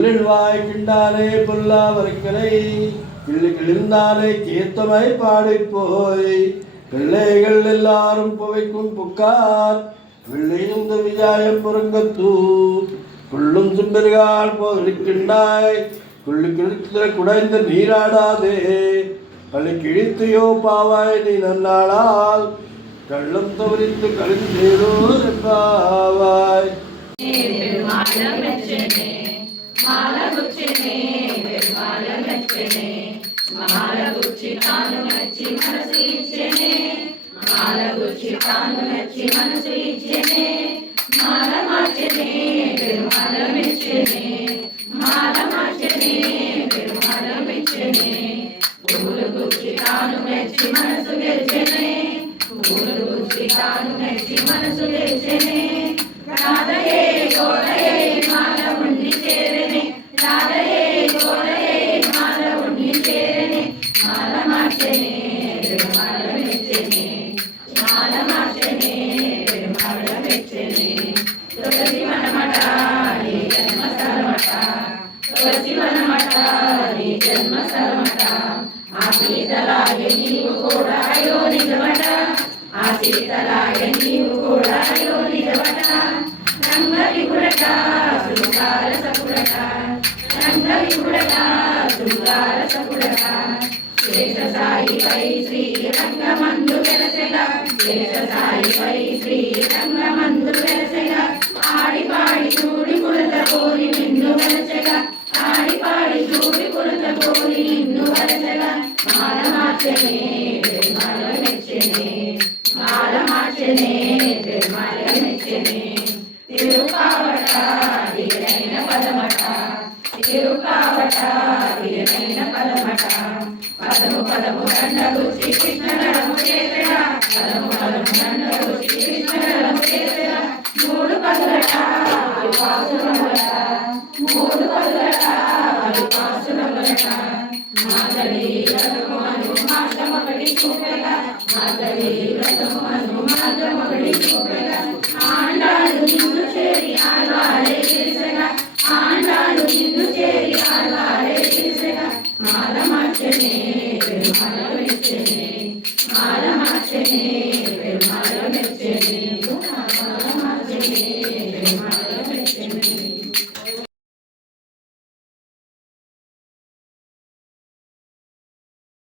கிள்ளிழ்வாய் கிண்டானே புல்லா வரைக்கலை கிள்ளிந்தானே கீர்த்தமாய் பாடிப்போய் பிள்ளைகள் எல்லாரும் புவைக்கும் புக்கார் வெள்ளையுந்த விஜாயம் புறங்கத்தூர் புள்ளும் சும்பெருகால் போகிருக்கின்றாய் குள்ளி கிழித்த குடைந்த நீராடாதே பள்ளி கிழித்தையோ பாவாய் நீ நன்னாளால் கள்ளம் தவறித்து கழிந்தேரோ பாவாய்